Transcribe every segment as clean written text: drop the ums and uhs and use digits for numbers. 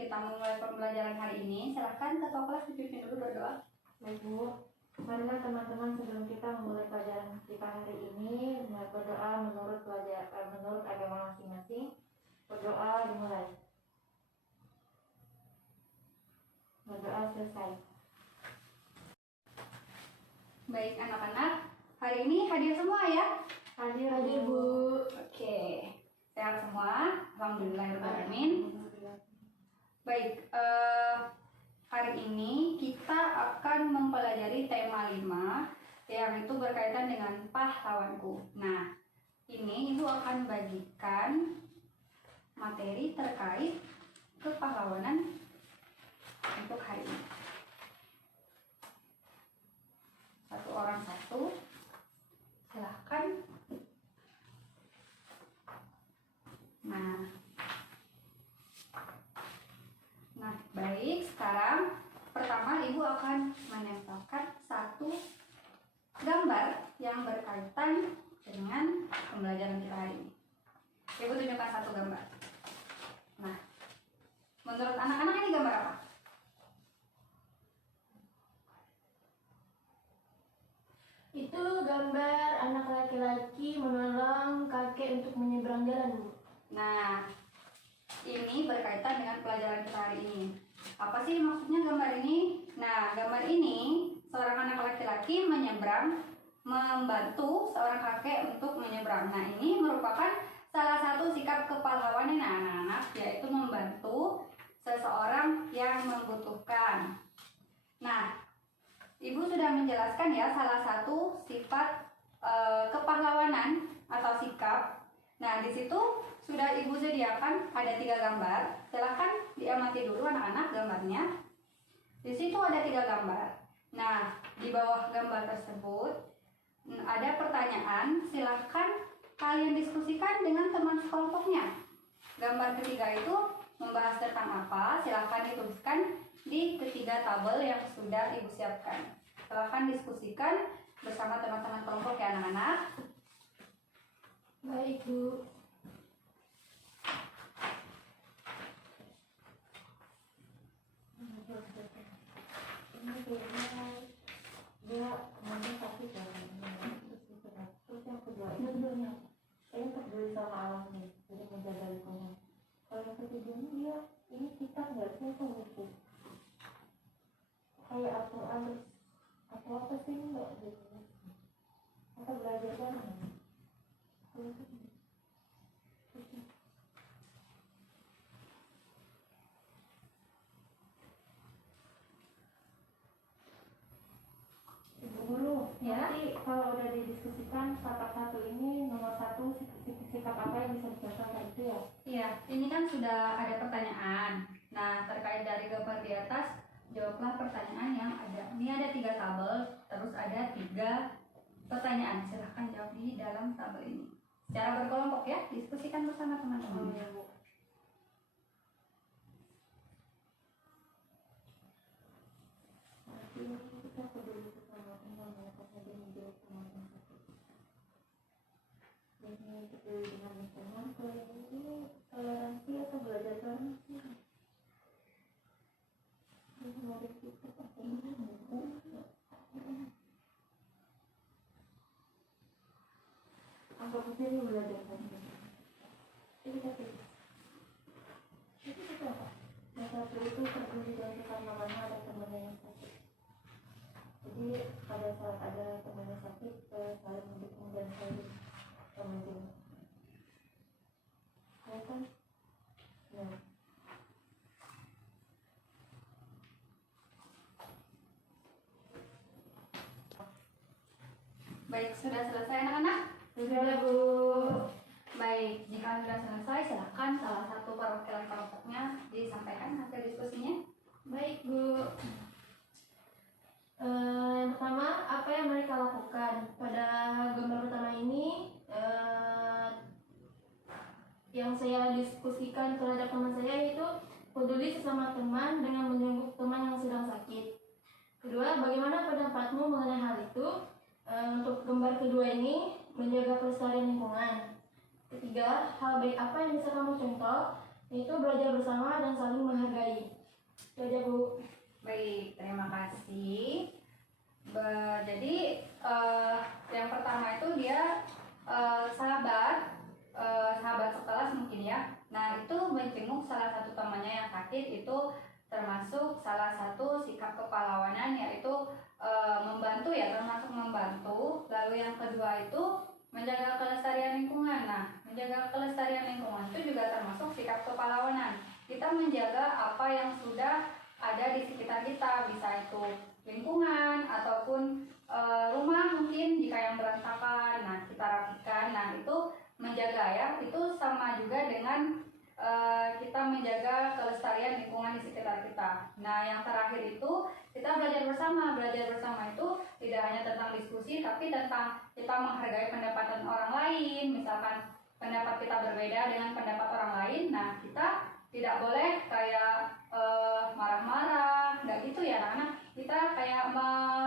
kita memulai pembelajaran hari ini, silahkan ketua kelas dipimpin dulu berdoa. Baik Bu, marilah teman-teman sebelum kita memulai pelajaran kita hari ini berdoa menurut agama masing-masing. Berdoa dimulai. Berdoa selesai. Baik anak-anak, hari ini hadir semua ya? Hadir Bu. Oke, sehat semua. Alhamdulillahirrahmanirrahim. Baik, hari ini kita akan mempelajari tema 5 yang itu berkaitan dengan pahlawanku. Nah, ini Ibu akan bagikan materi terkait kepahlawanan untuk hari ini. Satu orang satu, silahkan. Nah, baik. Sekarang pertama Ibu akan menempelkan satu gambar yang berkaitan dengan pembelajaran kita hari ini. Ibu tunjukkan satu gambar. Nah, menurut anak-anak ini gambar apa? Itu gambar anak laki-laki menolong kakek untuk menyeberang jalan, Bu. Nah, ini berkaitan dengan pelajaran kita hari ini. Apa sih maksudnya gambar ini? Nah, gambar ini seorang anak laki-laki membantu seorang kakek untuk menyeberang. Nah, ini merupakan salah satu sikap kepahlawanan anak-anak, yaitu membantu seseorang yang membutuhkan. Nah, Ibu sudah menjelaskan ya salah satu sifat kepahlawanan atau sikap. Nah, di situ sudah Ibu sediakan ada 3 gambar. Silahkan diamati dulu anak-anak gambarnya. Di situ ada 3 gambar. Nah, di bawah gambar tersebut ada pertanyaan. Silahkan kalian diskusikan dengan teman sekelompoknya. Gambar ketiga itu membahas tentang apa? Silahkan dituliskan di ketiga tabel yang sudah Ibu siapkan. Silahkan diskusikan bersama teman-teman kelompok ya anak-anak. Baik, Bu. Ini kayaknya dia nanti sakit ya. Terus yang kedua ini peduli sama alam nih, jadi menjaga lingkungan. Kalau yang ketiga ini dia ini kita nggak sih itu buku kayak Al-Quran atau apa sih nggak gitu? Kita belajar bareng. Ibu Guru, Ya. nanti kalau udah didiskusikan satu ini nomor 1 sikap apa yang bisa dicontohkan itu ya? Iya, ini kan sudah ada pertanyaan. Nah, terkait dari gambar di atas, jawablah pertanyaan yang ada. Ini ada 3 tabel, terus ada 3 pertanyaan. Silahkan jawab di dalam tabel ini. Secara berkelompok ya, diskusikan bersama teman-teman. Ya, Bu. Nanti kita peduli sama teman ya, karena dia menjawab teman-teman sakit. Jadi peduli dengan lingkungan, kalau yang ini toleransi atau belajar bareng sih. Ini mau kita pakai ini buku. Anggap aja ini belajar bareng. Ini kita pilih. Itu kita apa? Yang satu itu peduli dan karena ada temannya yang sakit. Jadi pada saat ada temannya sakit, saling mendukung dan saling menjenguk. Ya kan? Ya. Baik, sudah selesai anak-anak? Sudah, Bu. Baik, jika sudah selesai, silahkan salah satu perwakilan kelompoknya disampaikan hasil diskusinya. Baik, Bu. Yang pertama, apa yang mereka lakukan? Pada gambar pertama ini, yang saya diskusikan terhadap teman saya itu peduli sesama teman dengan menjenguk teman yang sedang sakit. Kedua, bagaimana pendapatmu mengenai hal itu? Untuk gambar kedua ini, menjaga pelestarian lingkungan. Ketiga, hal baik apa yang bisa kamu contoh yaitu belajar bersama dan saling menghargai. Itu aja, Bu. Baik, terima kasih. Jadi yang pertama itu dia sahabat sekelas mungkin ya. Nah, itu menjenguk salah satu temannya yang sakit, itu termasuk salah satu sikap kepahlawanan, yaitu membantu ya, termasuk membantu. Lalu yang kedua itu menjaga kelestarian lingkungan. Nah, menjaga kelestarian lingkungan itu juga termasuk sikap kepahlawanan. Kita menjaga apa yang sudah ada di sekitar kita, bisa itu lingkungan ataupun rumah mungkin jika yang berantakan, nah kita rapikan. Nah, itu menjaga ya, itu sama juga dengan kita menjaga kelestarian lingkungan di sekitar kita. Nah, yang terakhir itu kita belajar bersama. Belajar bersama itu tidak hanya tentang diskusi, tapi tentang kita menghargai pendapat orang lain. Misalkan pendapat kita berbeda dengan pendapat orang lain, nah kita tidak boleh kayak marah-marah, nggak gitu ya anak-anak. Kita kayak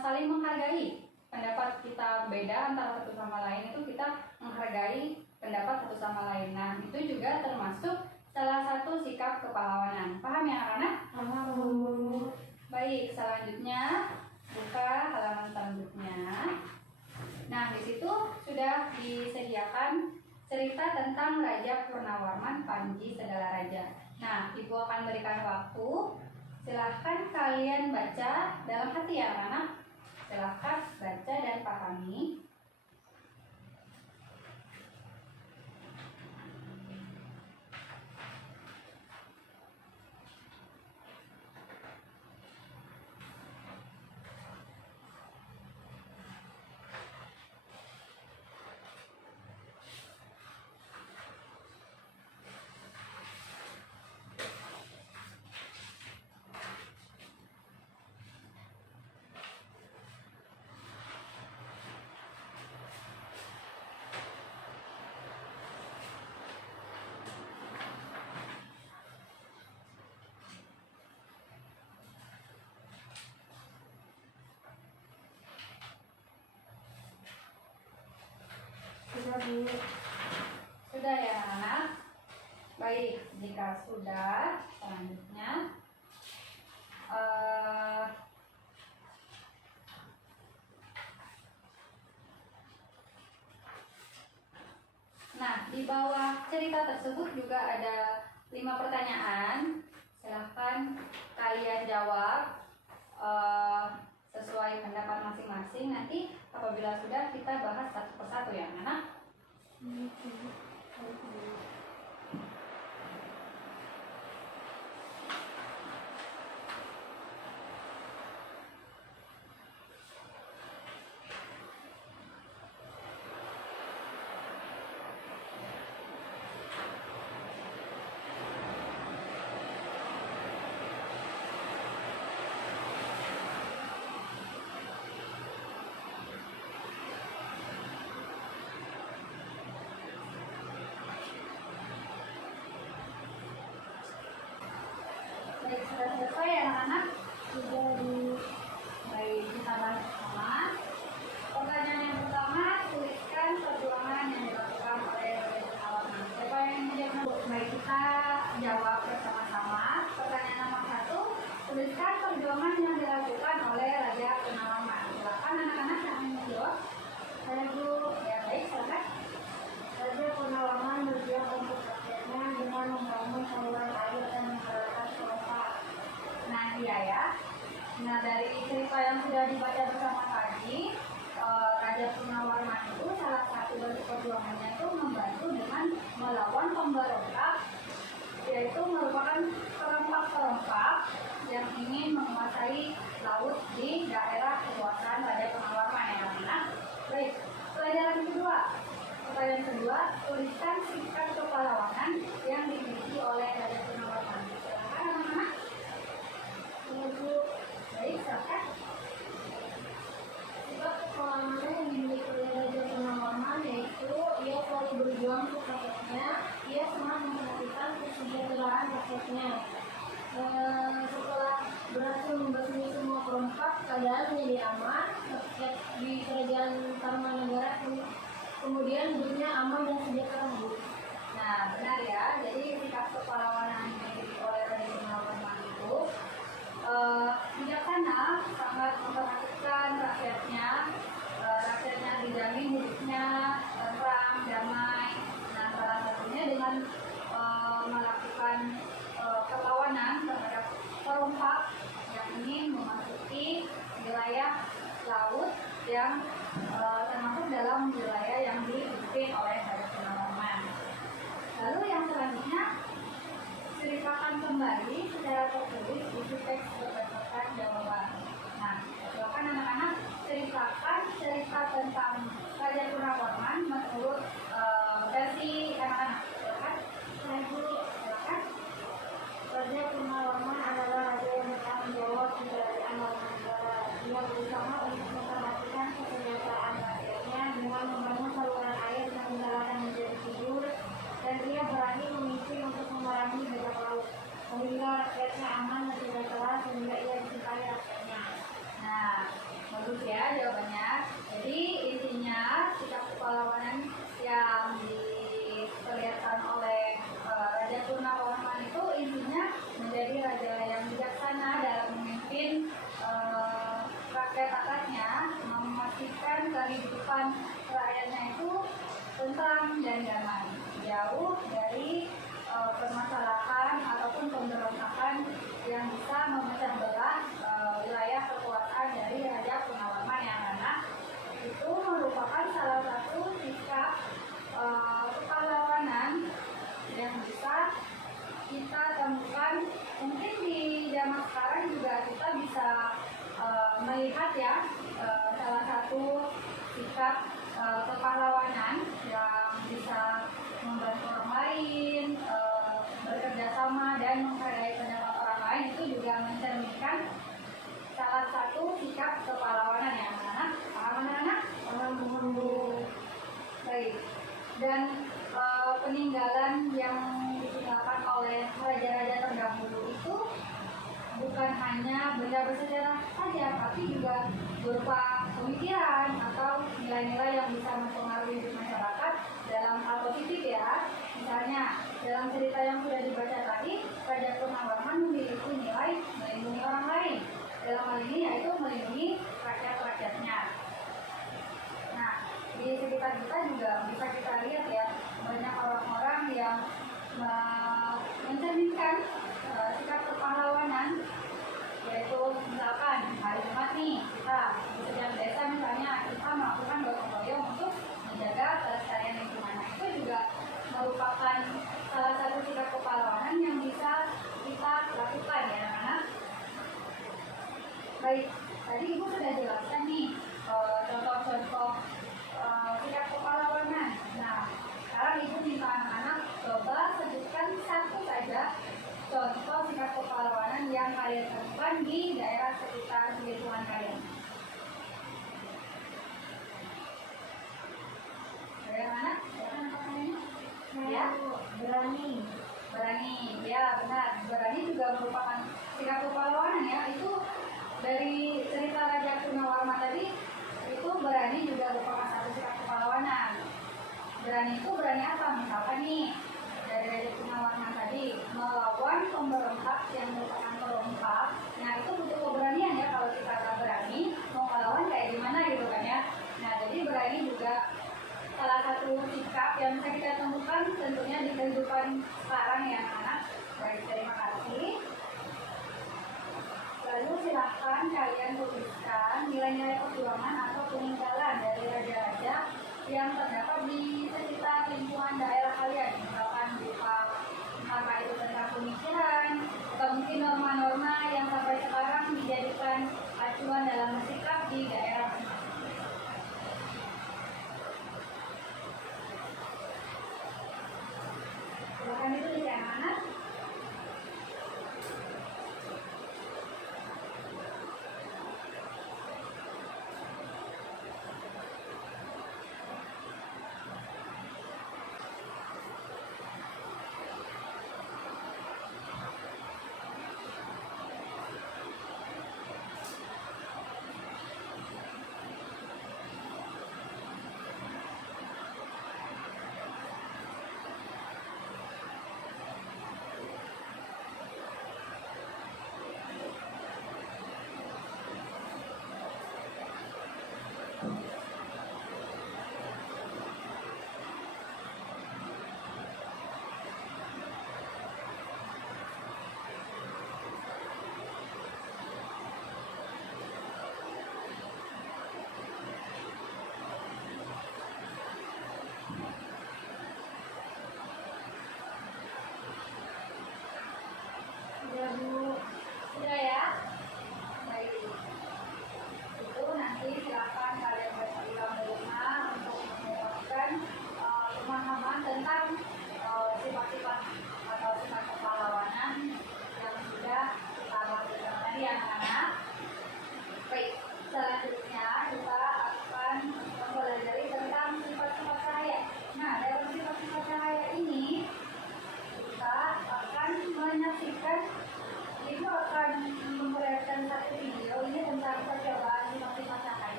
saling menghargai pendapat kita beda antara satu sama lain, itu kita menghargai pendapat satu sama lain. Nah, itu juga termasuk salah satu sikap kepahlawanan. Paham ya anak-anak? Paham. Baik, selanjutnya buka halaman selanjutnya. Nah, di situ sudah disediakan cerita tentang Raja Purnawarman Panji Segala Raja. Nah, Ibu akan berikan waktu. Silahkan kalian baca dalam hati ya anak-anak. Silahkan baca dan pahami. Sudah, Bu. Sudah ya anak-anak? Baik, jika sudah, selanjutnya nah, di bawah cerita tersebut juga ada 5 pertanyaan. Silahkan kalian jawab sesuai pendapat masing-masing. Nanti apabila sudah, kita bahas satu persatu ya anak. Baik, sudah selesai ya anak-anak? Sudah, Bu. Baik, kita bahas bersama. Pertanyaan yang pertama, tuliskan perjuangan yang dilakukan oleh Raja Purnawarman. Siapa yang menjawab? Baik, kita jawab bersama-sama. Pertanyaan nomor 1, tuliskan perjuangan yang dilakukan oleh Raja Purnawarman. Silakan anak-anak yang ingin menjawab. Saya, Bu. Ya, baik, silakan. Raja Purnawarman berjuang untuk rakyatnya dengan membangun saluran air dan memperolehkan perompak. Nah, iya ya. Nah, dari cerita yang sudah dibaca bersama tadi, Raja Purnawarman itu salah satu bentuk perjuangannya itu membantu dengan melawan pemberontak, yaitu merupakan perompak-perompak yang ingin menguasai laut di daerah kekuasaan Raja Purnawarman ya anak. Baik, pelajaran kedua. Pertanyaan kedua, tuliskan sikap kepahlawanan yang dimiliki oleh Raja Purnawarman. Silakan anak-anak. Saya, Bu. Baik, silakan. Sikap kepahlawanan yang dimiliki oleh Raja Purnawarman yaitu ia selalu berjuang untuk rakyatnya. Ia sangat memperhatikan kesejahteraan rakyatnya. Setelah berhasil membasmi semua perompak, keadaan menjadi aman. Rakyat di kerajaan Tarumanegara kemudian hidupnya aman dan sejahtera, Bu. Nah, benar ya. Jadi sikap kepahlawanan yang dimiliki oleh Raja Gunawarman itu bijaksana, sangat memperhatikan rakyatnya. Rakyatnya dijamin hidupnya tentram, damai. Nah, salah satunya dengan melakukan perlawanan terhadap perompak yang ingin memasuki wilayah laut yang termasuk dalam wilayah yang dipimpin oleh Raja Gunawarman. Lalu yang selanjutnya, ceritakan kembali secara tertulis isi teks berdasarkan jawaban. Nah, silakan anak-anak ceritakan cerita tentang Raja Gunawarman menurut versi anak-anak. Silakan. Saya guru. Silakan. Raja Gunawarman adalah raja yang bertanggung jawab di kerajaan Nusantara. Dia berusaha untuk memperhatikan kesejahteraan rakyatnya dengan membangun saluran air yang dinyalakan menjadi tidur, dan dia berani memimpin untuk memerangi bajak laut, sehingga rakyatnya aman dan sejahtera, sehingga ia dicintai rakyatnya. Nah, bagus ya jawabannya. Jadi intinya sikap kepahlawanan yang diperlihatkan oleh Raja Gunawarman itu intinya menjadi raja yang bijaksana dalam memimpin rakyat-rakyatnya, memastikan kehidupan rakyatnya itu tentram dan damai, jauh dari permasalahan ataupun pemberontakan yang bisa memecah belah wilayah kekuasaan dari Raja Gunawarman yang mana itu merupakan salah satu sikap kepahlawanan yang bisa kita temukan mungkin di zaman sekarang juga kita bisa melihat ya salah satu sikap kepahlawanan yang bisa membantu orang lain, bekerja sama dan menghargai pendapat orang lain itu juga mencerminkan salah satu sikap kepahlawanan ya anak-anak. Paham anak-anak? Baik. Dan peninggalan yang ditinggalkan oleh raja-raja terdahulu itu bukan hanya benda bersejarah saja, tapi juga berupa pemikiran atau nilai-nilai yang bisa mempengaruhi hidup masyarakat dalam hal positif ya. Misalnya dalam cerita yang sudah dibaca tadi, Raja Gunawarman memiliki nilai melindungi orang lain. Dalam hal ini yaitu melindungi rakyat-rakyatnya. Nah, di sekitar kita juga bisa kita lihat ya, banyak orang-orang yang mencerminkan sikap kepahlawanan, yaitu misalkan hari Jumat nih kita di setiap desa misalnya kita melakukan gotong royong untuk menjaga kelestarian lingkungan. Itu juga merupakan salah satu sikap kepahlawanan yang bisa kita lakukan ya anak-anak. Baik, tadi Ibu sudah jelaskan nih contoh-contoh sikap kepahlawanan. Nah, sekarang Ibu minta anak-anak coba sebutkan satu saja contoh sikap kepahlawanan yang kalian temukan di daerah sekitar lingkungan kalian. Dari mana? Silakan apa namanya? Ya, Berani. berani. Ya, benar. Berani juga merupakan sikap kepahlawanan ya. Itu dari cerita Raja Gunawarman tadi, itu berani juga merupakan satu sikap kepahlawanan. Berani itu berani apa? Misalkan nih, dari Raja Gunawarman tadi melawan pemberontak yang merupakan perompak. Nah, itu butuh keberanian ya. Kalau kita nggak berani, mau melawan kayak gimana gitu kan ya. Nah, jadi berani juga salah satu sikap yang bisa kita temukan tentunya di kehidupan sekarang ya anak-anak. Baik, terima kasih. Lalu silahkan kalian tuliskan nilai-nilai perjuangan atau peninggalan dari raja-raja yang terdapat di sekitar lingkungan daerah kalian. Misalkan berupa apa itu tentang pemikiran atau mungkin norma-norma yang sampai sekarang dijadikan acuan dalam bersikap di daerah. Silakan ditulis ya anak-anak.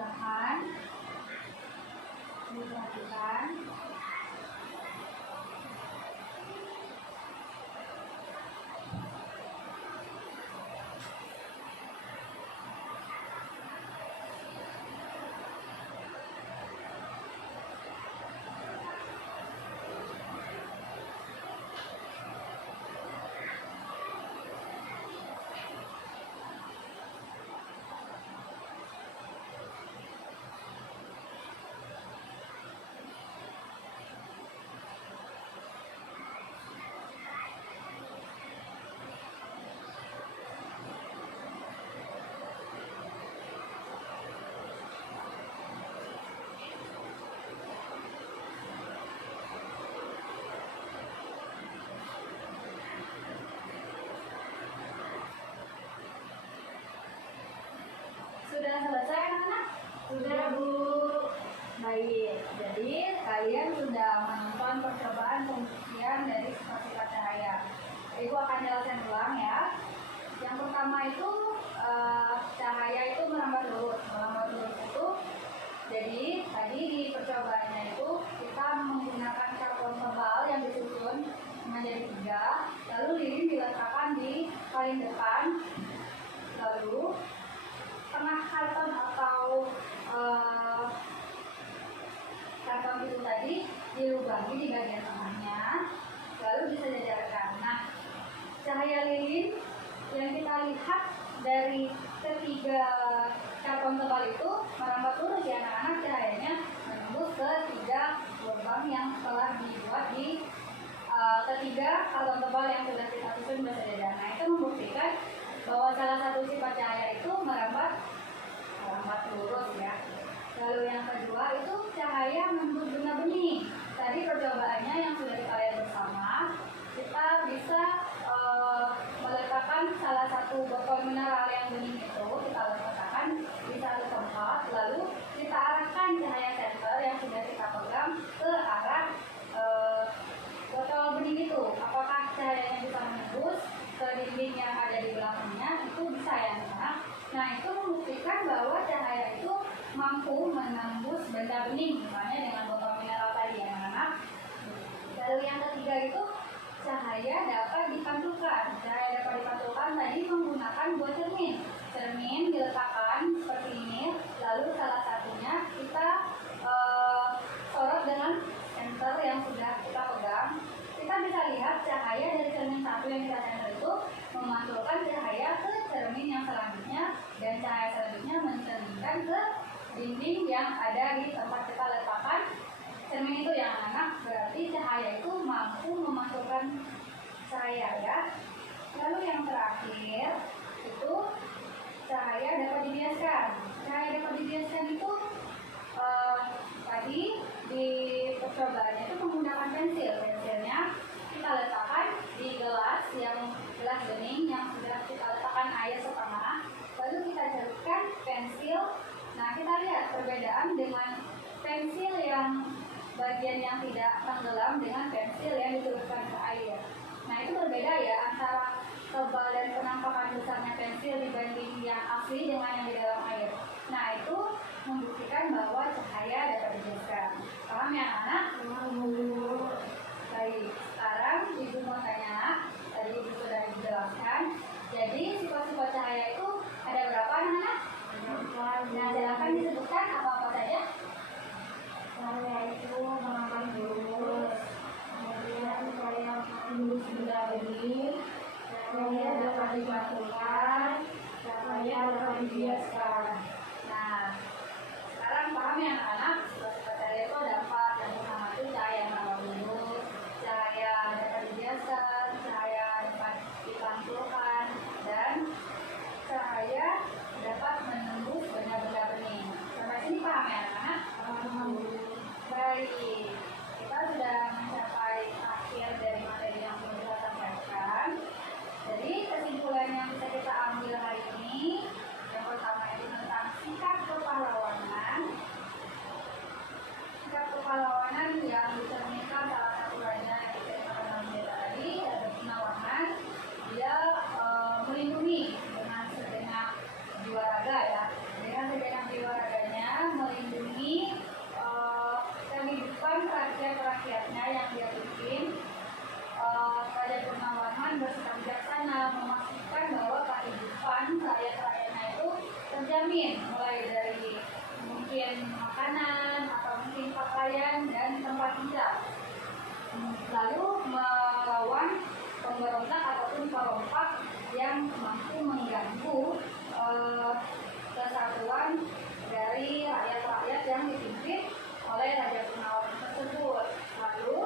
Silahkan diperhatikan. Sudah selesai anak-anak? Sudah, Bu. Baik, jadi kalian sudah menonton percobaan pembuktian dari sifat-sifat cahaya. Ibu akan jelaskan ulang ya. Yang pertama itu cahaya itu merambat lurus. Merambat lurus itu, jadi tadi di percobaannya itu kita menggunakan karton tebal yang disusun menjadi 3, lalu lilin diletakkan di paling depan, lalu tengah karton atau karton itu tadi dilubangi di bagian tengahnya, lalu disejajarkan. Nah, cahaya lilin yang kita lihat dari ketiga karton tebal itu merambat lurus ya anak-anak, cahayanya menembus ke 3 lubang yang telah dibuat di ketiga karton tebal yang sudah kita susun bersejajar. Nah, itu membuktikan bahwa salah satu sifat cahaya itu merambat lurus ya. Lalu yang kedua itu cahaya menembus benda bening. Tadi percobaannya yang sudah kita lihat bersama, kita bisa meletakkan salah satu botol mineral yang bening itu, kita letakkan di satu tempat, lalu kita arahkan cahaya senter yang sudah kita pegang ke arah botol bening itu. Apakah cahayanya bisa menembus ke dinding yang ada di belakangnya? Itu bisa ya anak. Nah, itu membuktikan bahwa cahaya itu mampu menembus benda bening, misalnya dengan botol mineral tadi ya anak. Lalu yang ketiga itu cahaya dapat dipantulkan. Cahaya dapat dipantulkan tadi menggunakan buah cermin. Cermin diletakkan seperti ini, lalu salah satunya kita sorot dengan senter yang sudah kita pegang. Kita bisa lihat cahaya dari cermin satu yang kita senter itu memantulkan cahaya ke cermin yang selanjutnya, dan cahaya selanjutnya mencerminkan ke dinding yang ada di tempat kita letakkan cermin itu ya anak. Berarti cahaya itu mampu memantulkan cahaya ya. Lalu yang terakhir itu cahaya dapat dibiaskan. Cahaya dapat dibiaskan itu tadi di percobaannya itu menggunakan pensil. Pensilnya kita letakkan di gelas bening yang sudah kita letakkan air setengah, lalu kita celupkan pensil. Nah, kita lihat perbedaan dengan pensil yang bagian yang tidak tenggelam dengan pensil yang dicelupkan ke air. Nah, itu berbeda ya antara tebal dan penampakan besarnya pensil dibanding yang asli dengan yang di dalam air. Nah, itu membuktikan bahwa cahaya dapat dibiaskan. Paham ya anak? Baik, sekarang Ibu mau tanya, tadi Ibu sudah dijelaskan. Jadi sifat-sifat cahaya itu ada berapa anak-anak? Nah, silakan disebutkan apa-apa saja. Cahaya itu merambat lurus, kemudian cahaya menembus benda bening, cahaya dapat dipantulkan, cahaya dapat dibiaskan. Nah, sekarang paham ya anak-anak? Sifat-sifat cahaya itu ada 4. Yang pertama itu cahaya merambat lurus, cahaya dapat dibiaskan, cahaya dapat dipantulkan, dan cahaya dapat menembus benda-benda bening. Sampai sini paham ya anak-anak? Baik, kita sudah mencapai akhir dari materi yang sudah kita sampaikan. Jadi kesimpulan yang bisa kita ambil hari ini, yang pertama itu tentang sikap kepahlawanan. Sikap kepahlawanan yang dicerminkan salah satu raja yang diceritakan dalam cerita tadi, ada Gunawarman. Dia melindungi dengan segenap jiwa raga ya, dengan segenap jiwa raganya terjamin, mulai dari mungkin makanan atau mungkin pakaian dan tempat tinggal. Lalu melawan pemberontak ataupun perompak yang mampu mengganggu kesatuan dari rakyat-rakyat yang dipimpin oleh Raja Kurnawan tersebut. Lalu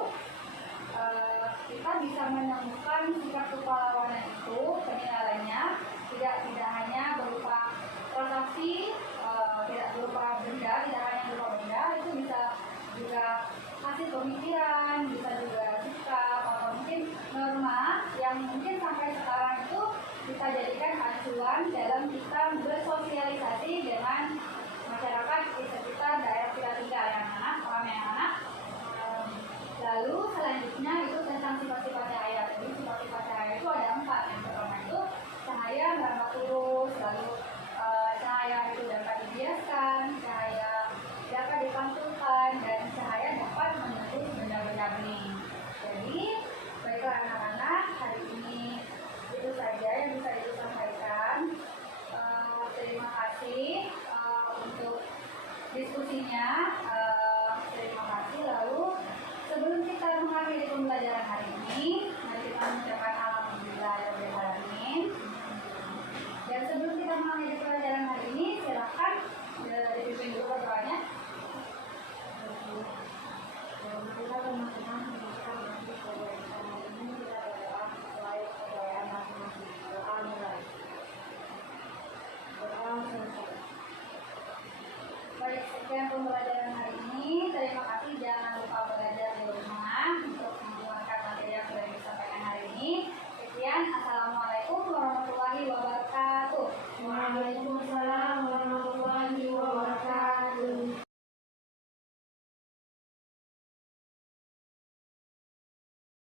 kita bisa menemukan sikap kepahlawanan itu penilaiannya tidak hanya berupa transaksi, tidak berupa benda, tidak hanya berupa benda, itu bisa juga hasil pemikiran, bisa juga sikap atau mungkin norma yang mungkin sampai sekarang itu kita jadikan acuan dalam kita bersosialisasi dengan masyarakat di sekitar daerah kita tinggal yang anak, orang yang anak. Lalu selanjutnya itu tentang sifat-sifat cahaya. Jadi sifat-sifat cahaya itu ada 4. Yang pertama itu cahaya berambah lurus, lalu cahaya itu dapat dibiaskan, cahaya dapat dipantulkan, dan cahaya dapat menembus benda-benda bening. Jadi baiklah anak-anak, hari ini itu saja yang bisa ibu sampaikan. Terima kasih untuk diskusinya. Terima kasih. Lalu sebelum kita mengakhiri pembelajaran hari ini, mari kita mengucapkan alhamdulillahirabbil alamin. Dan sebelum kita mengakhiri pelajaran hari ini, silakan dipimpin dulu doanya. Kita